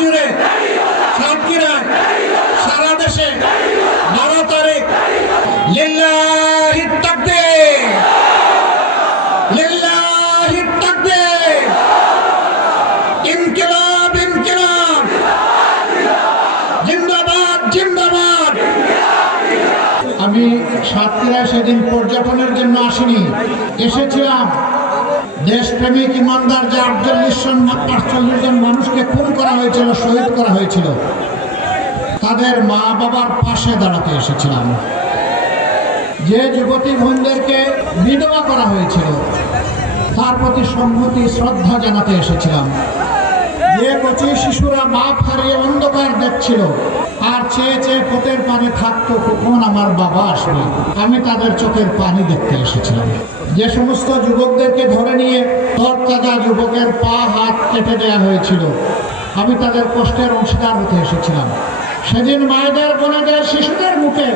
জুড়ে, সাতক্ষীরায়, সারা দেশে 12 তারিখ লিল্লাহিত তাকবীর, লিল্লাহিত তাকবীর, ইনকিলাব ইনকিলাব, জিন্দাবাদ জিন্দাবাদ। আমি সাতক্ষীরায় সেদিন পর্যটনের জন্য আসিনি, এসেছিলাম দেশপ্রেমিক ইমানদার যে 48 জন মানুষকে খুন করা হয়েছিল, শহীদ করা হয়েছিল, তাদের মা বাবার পাশে দাঁড়াতে এসেছিলাম। যে যুবতী বোনদেরকে বিধবা করা হয়েছিল তার প্রতি সংহতি শ্রদ্ধা জানাতে এসেছিলাম। যে কচি শিশুরা বাপ হারিয়ে অন্ধকার দেখছিল আর চেয়ে চেয়ে পোতের পানি থাকতো কখন আমার বাবা আসবে, আমি তাদের চোখের পানি দেখতে এসেছিলাম। যে সমস্ত যুবকদেরকে ধরে নিয়ে তরতাজা যুবকের পা হাত কেটে দেওয়া হয়েছিল, আমি তাদের কষ্টের অংশীদার হতে এসেছিলাম। সেদিন মায়েদের বোনেদের শিশুদের মুখে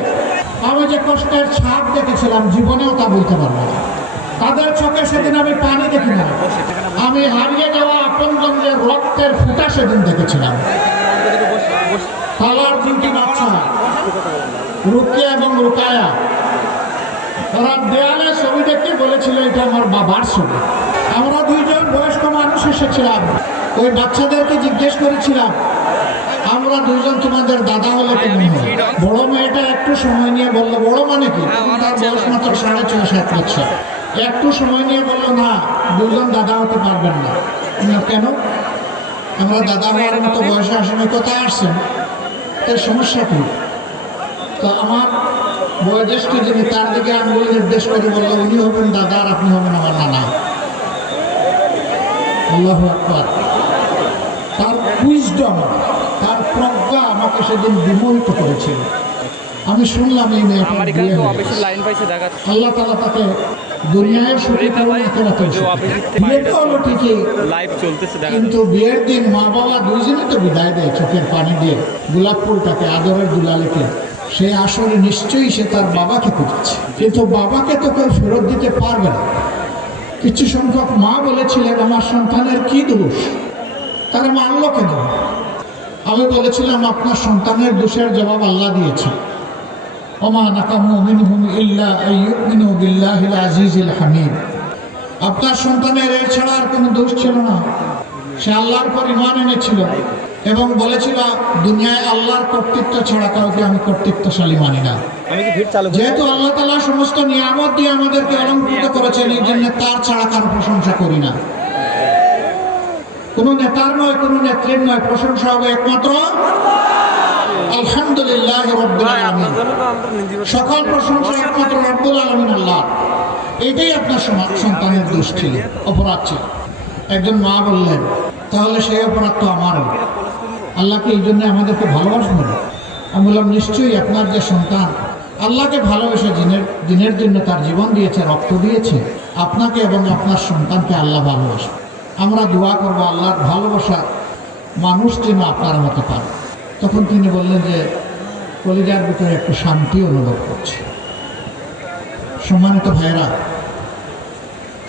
আমি যে কষ্টের ছাপ দেখেছিলাম জীবনেও তা বলতে পারবো না। তাদের চোখে সেদিন আমি পানি দেখি না, আমি হারিয়ে যাওয়া আপনজনদের রক্তের ফুটা সেদিন দেখেছিলাম। তালার 3টি বাচ্চা, রুকিয়া এবং রুকায়া, ওরা দেয়ালে ছবি দেখতে বলেছিল এটা আমার বাবার ছবি। আমরা 2 জন বয়স্ক মানুষ এসেছিলাম, ওই বাচ্চাদেরকে জিজ্ঞেস করেছিলাম আমরা 2 জন তোমাদের দাদা হলে কেমন হয়? বড় মেয়েটা একটু সময় নিয়ে বললো, বড় মানে কি? তার বয়স মাত্র 6.5-7 বছর। একটু সময় নিয়ে বললো না, 2 জন দাদা হতে পারবেন না। কেন? আমরা দাদা হওয়ার মতো বয়সে আসেনি, কোথায় আসছেন, এর সমস্যা কি? তো আমার বয়োজ্যেষ্ঠ যিনি, তার দিকে আঙ্গুল নির্দেশ করে বললো উনি হবেন দাদা আর আপনি হবেন আমার নানা। আল্লাহু আকবার। তার উইজডম, তার প্রজ্ঞা আমাকে সেদিন বিমোহিত করেছিল। আমি শুনলাম এই মেয়েটা আল্লাহ তাআলা তাকে দুনিয়ায় সুখী করুন, আখিরাতেও সুখী। বিয়েটা হলো ঠিকই, কিন্তু বিয়ের দিন মা বাবা 2 জনই তো বিদায় দেয় চোখের পানি দিয়ে গোলাপ ফুলটাকে, আদরের দুলালিকে। সেই আসরে নিশ্চয়ই সে তার বাবাকে খুঁজেছে, কিন্তু বাবাকে তো কেউ ফেরত দিতে পারবে না। কিছু সংখ্যক মা বলেছিলেন আমার সন্তানের কি দোষ, তারা মানলো কেন? আমি বলেছিলাম আপনার সন্তানের দোষের জবাব আল্লাহ দিয়েছে। ওমা নাকামু মিনহুম ইল্লা আইয়ুমিনু বিল্লাহিল আজিজিল হামিদ। আপনার সন্তানের এর ছাড়া আর কোনো দোষ ছিল না, সে আল্লাহর পর ঈমান এনেছিল এবং বলেছিল দুনিয়ায় আল্লাহর কর্তৃত্ব ছাড়া কাউকে আমি কর্তৃত্বশালী মানি না। যেহেতু আল্লাহ তাআলা সমস্ত নিয়ামত দিয়ে আমাদেরকে অলঙ্কৃত করেছেন, এই জন্য তার ছাড়া কারো প্রশংসা করি না। কোন নেতার নয়, কোন নেত্রীর নয়, প্রশংসা হবে একমাত্র আলহামদুলিল্লাহ রাব্বিল আলামিন। সকল প্রশংসা একমাত্র রব্বুল আলামিন আল্লাহ। এটাই আপনার সন্তানের দোষ ছিল, অপরাধ ছিল। একজন মা বললেন তাহলে সেই অপরাধ তো আমারও, আল্লাহকে এই জন্য আমাদেরকে ভালোবাসবেন? আমি বললাম নিশ্চয়ই, আপনার যে সন্তান আল্লাহকে ভালোবেসে দিনের জন্য তার জীবন দিয়েছে, রক্ত দিয়েছে, আপনাকে এবং আপনার সন্তানকে আল্লাহ ভালোবাসে। আমরা দোয়া করবো আল্লাহর ভালোবাসা মানুষ যেন আপনার হতে পারে। তখন তিনি বললেন যে কলিজার ভিতরে একটু শান্তি অনুভব করছে। সম্মানিত ভাইরা,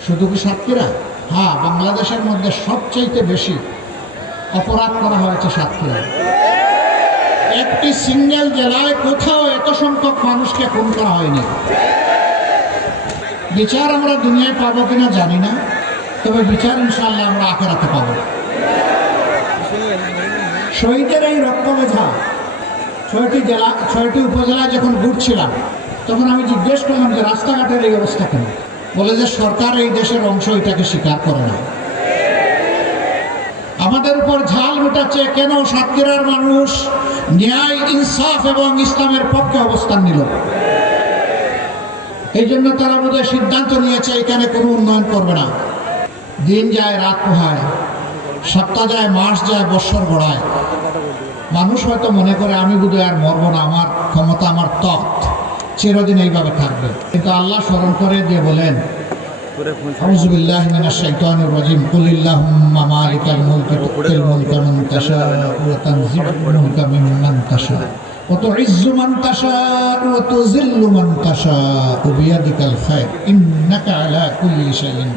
শুধু কি সাতক্ষীরা? হ্যাঁ, বাংলাদেশের মধ্যে সবচেয়ে বেশি অপরাধ করা হয়েছে সাতক্ষীরায়। একটি সিঙ্গেল জেলায় কোথাও এত সংখ্যক মানুষকে খুন করা হয়নি। বিচার আমরা দুনিয়ায় পাবো কিনা জানি না, তবে বিচার ইনশাআল্লাহ আমরা আখিরাতে পাবো। শহীদের এই রক্তমেধা 6টি উপজেলায় যখন ঘুরছিলাম তখন আমি জিজ্ঞেস করলাম যে রাস্তাঘাটের এই অবস্থা কেন? বলে যে সরকার এই দেশের অংশ এটাকে স্বীকার করে না, আমাদের উপর ঝাল মেটাচ্ছে। কেন? সাতক্ষীরার মানুষ ন্যায়, ইনসাফ এবং ইসলামের পক্ষে অবস্থান নিল। এই জন্য তারা বোধহয় সিদ্ধান্ত নিয়েছে এখানে কোনো উন্নয়ন করবে না। দিন যায়, রাত পোহায়, সপ্তাহ যায়, মাস যায়, বৎসর গড়ায়। মানুষ হয়তো মনে করে আমি বোধহয় আর মরবো না, আমার ক্ষমতা, আমার তখ্ত চিরদিন এইভাবে থাকবে। কিন্তু আল্লাহ স্মরণ করে দিয়ে বলেন আউযু বিল্লাহি মিনাশ শাইতানির রাজিম কুলিল্লাহুম্মা মালিকাল মুলকি তুতিল মুলকা মান তাশাউ ওয়া তানজিউল মুলকা মিম্মান তাশাউ ওয়া তুইজ্জু মান তাশাউ ওয়া তুযিল্লু মান তাশাউ বিয়াদিকাল খায়র ইন্নাকা আলা কুল্লি শাইইন